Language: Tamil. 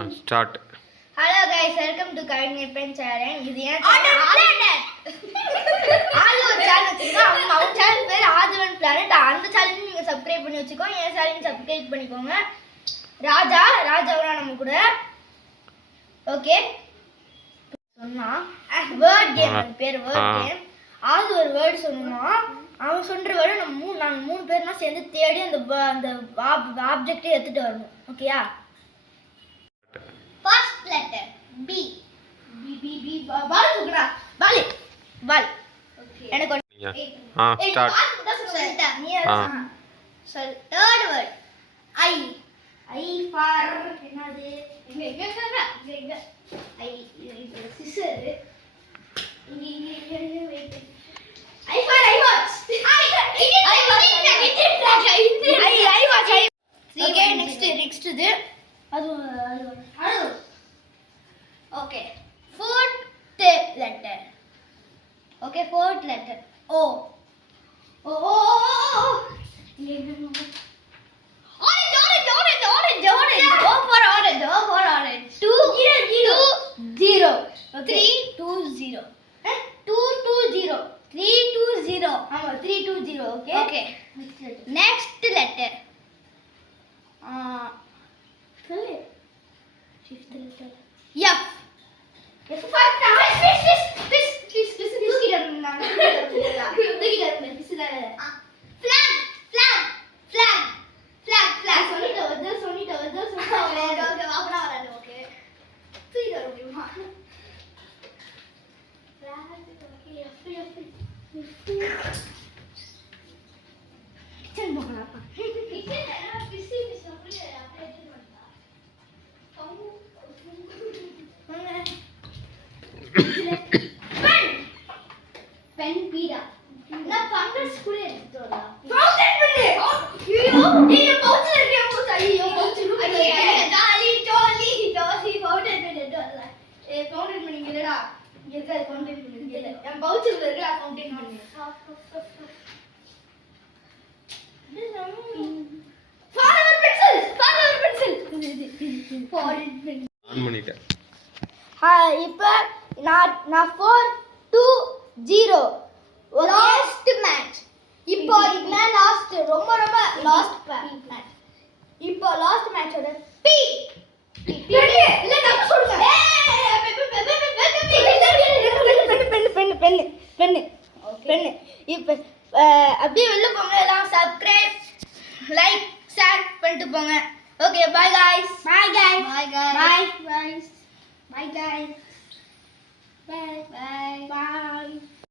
Start. Hello guys, welcome to கவிஞர் பென் சேனல். இது ஏன் பிளானட் ஆது ஒரு சேனல் வச்சிருக்கோம். அவங்க சேனல் பேர் ஆதுவன் பிளானட். அந்த சேனலையும் நீங்க சப்ஸ்கிரைப் பண்ணி வச்சுக்கோங்க. என் சேனலையும் சப்ஸ்கிரைப் பண்ணிக்கோங்க. ராஜாவரா நம்ம கூட. ஓகே, சொன்னா வேர்ட் கேம். அது பேர் வேர்ட் கேம். ஆது ஒரு வேர்ட் சொன்னா அவன் சொல்ற வேர்டு நாங்க மூணு பேர்னா சேர்ந்து தேடி அந்த ஆப்ஜெக்ட்டை எடுத்துட்டு வரணும். ஓகேயா? First letter B. B. Ball சுகுடா. Ball. Okay. எனக்கு ஸ்டார்ட். சரி, third word I. I for என்னது? இங்க scissor. இங்க wait. I for I watch. I watch. Okay, next இது. அது okay, fourth letter. Okay, fourth letter O. Orange. O for orange. 2 0 320. 220 320. ஆமா, 320. Okay. Next letter fifth letter F. F for fish. Flag. சொல்லிட்டு ஓகே, வாப்பனா வராது. ஓகே, தூக்கி வர முடியுமா? flag. Okay, F. கிச்சன் போகலாமா? கிச்சன் எல்லாம் பிஸி அப்படியே எடுத்துட்டு பென் பீடா. நான் பங்கஸ் கூட எடுத்து வரலாம். Fountain pen. ஐயோ, நீங்க பவுச்ல இருக்கே போச்சு. ஐயோ, pouch room. Jolly fountain pen எடுத்து வரலாம். ஃபவுண்டன் பென் இங்க இல்லடா. இங்க இருக்க ஃபவுண்டன் பென் இங்க இல்ல. என் பவுச்ல இருக்கல fountain pen. Father pencil. Father pen on பண்ணிட்டேன். இப்போ நான் 4 2 0 லாஸ்ட் மேட்ச். இப்போ இதுதான் லாஸ்ட், ரொம்ப லாஸ்ட் மேட்ச். இப்போ லாஸ்ட் மேட்சோட பி. இல்ல தப்பு சொல்லுங்க. பென். இப்போ அப்படியே வெளில போங்க. எல்லாம் சப்ஸ்கிரைப், லைக், ஷேர் பண்ணிட்டு போங்க. Okay, bye guys. Bye guys.